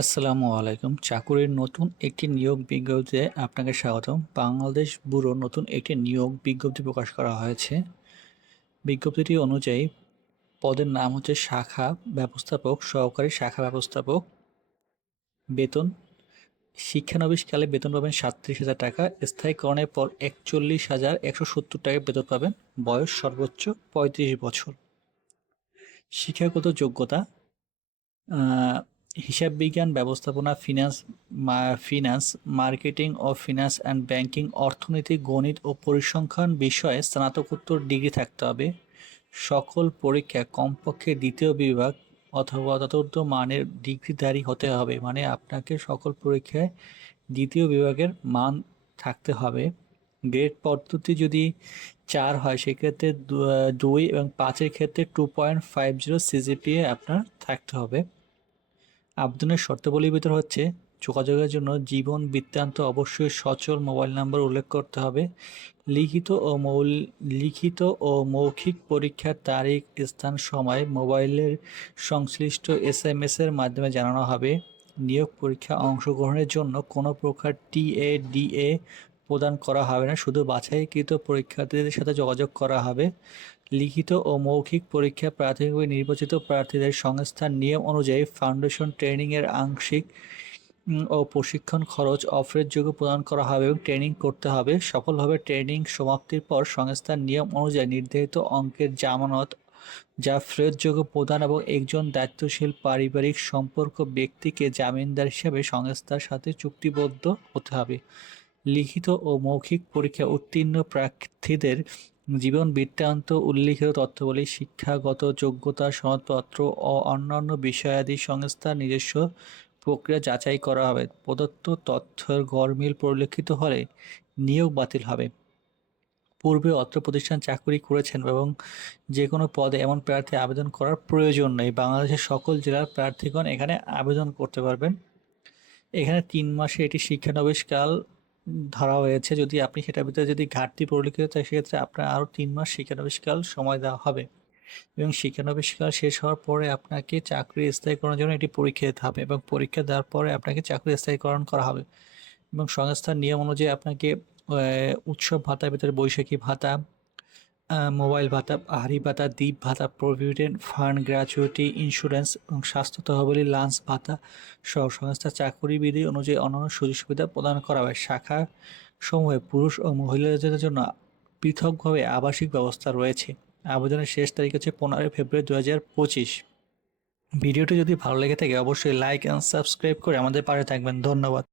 আসসালামু আলাইকুম। চাকুরির নতুন একটি নিয়োগ বিজ্ঞপ্তিতে আপনাকে স্বাগতম। বাংলাদেশ ব্যুরো নতুন একটি নিয়োগ বিজ্ঞপ্তি প্রকাশ করা হয়েছে। বিজ্ঞপ্তিটি অনুযায়ী পদের নাম হচ্ছে শাখা ব্যবস্থাপক, সহকারী শাখা ব্যবস্থাপক, বেতন, শিক্ষানবিশকালে বেতন পাবেন সাতত্রিশ হাজার টাকা, স্থায়ীকরণের পর একচল্লিশ হাজার একশো সত্তর টাকা বেতন পাবেন। বয়স সর্বোচ্চ পঁয়ত্রিশ বছর। শিক্ষাগত যোগ্যতা হিসাব বিজ্ঞান ব্যবস্থাপনা ফিনান্স ফিনান্স মার্কেটিং ও ফিনান্স অ্যান্ড ব্যাংকিং অর্থনীতি, গণিত ও পরিসংখ্যান বিষয়ে স্নাতকোত্তর ডিগ্রি থাকতে হবে। সকল পরীক্ষা কমপক্ষে দ্বিতীয় বিভাগ অথবা চতুর্থ মানের ডিগ্রিধারী হতে হবে মানে আপনাকে সকল পরীক্ষায় দ্বিতীয় বিভাগের মান থাকতে হবে। গ্রেড পদ্ধতি যদি চার হয়, সেক্ষেত্রে দুই এবং পাঁচের ক্ষেত্রে two point five zero CGPA আপনার থাকতে হবে। আবেদনের শর্তাবলীর ভিতর হচ্ছে, যোগাযোগের জন্য জীবন বৃত্তান্ত অবশ্যই সচল মোবাইল নাম্বার উল্লেখ করতে হবে। লিখিত ও মৌল, লিখিত ও মৌখিক পরীক্ষার তারিখ, স্থান, সময়, মোবাইলের সংশ্লিষ্ট এস এম এর মাধ্যমে জানানো হবে। নিয়োগ পরীক্ষা অংশগ্রহণের জন্য কোনো প্রকার টিএ ডিএ প্রদান করা হবে না। শুধু বাছাইকৃত পরীক্ষার্থীদের সাথে যোগাযোগ করা হবে। লিখিত ও মৌখিক পরীক্ষা প্রাথমিকভাবে নির্বাচিত প্রার্থীদের সংস্থার নিয়ম অনুযায়ী ফাউন্ডেশন ট্রেনিংয়ের আংশিক ও প্রশিক্ষণ খরচ অফারের যোগ্য প্রদান করা হবে এবং ট্রেনিং করতে হবে। সফলভাবে ট্রেনিং সমাপ্তির পর সংস্থার নিয়ম অনুযায়ী নির্ধারিত অঙ্কের জামানত, যা ফেরতযোগ্য প্রদান এবং একজন দায়িত্বশীল পারিবারিক সম্পর্ক ব্যক্তিকে জামিনদার হিসেবে সংস্থার সাথে চুক্তিবদ্ধ হতে হবে। লিখিত ও মৌখিক পরীক্ষা উত্তীর্ণ প্রার্থীদের জীবন বৃত্তান্ত উল্লিখিত তথ্যগুলি, শিক্ষাগত যোগ্যতা, সনদপত্র ও অন্যান্য বিষয়াদি সংস্থার নিজস্ব প্রক্রিয়া যাচাই করা হবে। প্রদত্ত তথ্যের গরমিল পরিলক্ষিত হলে নিয়োগ বাতিল হবে। পূর্বে অত্র প্রতিষ্ঠান চাকরি করেছেন এবং যে কোনো পদে এমন প্রার্থী আবেদন করার প্রয়োজন নেই। বাংলাদেশের সকল জেলার প্রার্থীগণ এখানে আবেদন করতে পারবেন। এখানে তিন মাসে এটি শিক্ষানবিশকাল ধরা হয়েছে যদি আপনি সেটার ভিতরে যদি ঘাটতি পরিলক্ষিত হয়, সেক্ষেত্রে আপনার আরও তিন মাস শিক্ষানবিশকাল সময় দেওয়া হবে। এবং শিক্ষানবিষ্কার শেষ হওয়ার পরে আপনাকে চাকরি স্থায়ীকরণের জন্য এটি পরীক্ষা দিতে হবে এবং পরীক্ষা দেওয়ার পরে আপনাকে চাকরি স্থায়ীকরণ করা হবে। এবং সংস্থার নিয়ম অনুযায়ী আপনাকে উৎসব ভাতার ভিতরে বৈশাখী ভাতা মোবাইল ভাতা হারি ভাতা দ্বীপ ভাতা, প্রভিডেন্ট ফান্ড, গ্র্যাচুইটি, ইন্স্যুরেন্স এবং স্বাস্থ্য তহবিলি লাঞ্চ ভাতা সহ সংস্থার চাকরি বিধি অনুযায়ী অন্যান্য সুযোগ সুবিধা প্রদান করা হয়। শাখা সমূহে পুরুষ ও মহিলাদের জন্য পৃথকভাবে আবাসিক ব্যবস্থা রয়েছে। আবেদনের শেষ তারিখ হচ্ছে পনেরোই ফেব্রুয়ারি দু হাজার পঁচিশ। ভিডিওটি যদি ভালো লেগে থাকে, অবশ্যই লাইক অ্যান্ড সাবস্ক্রাইব করে আমাদের পাশে থাকবেন। ধন্যবাদ।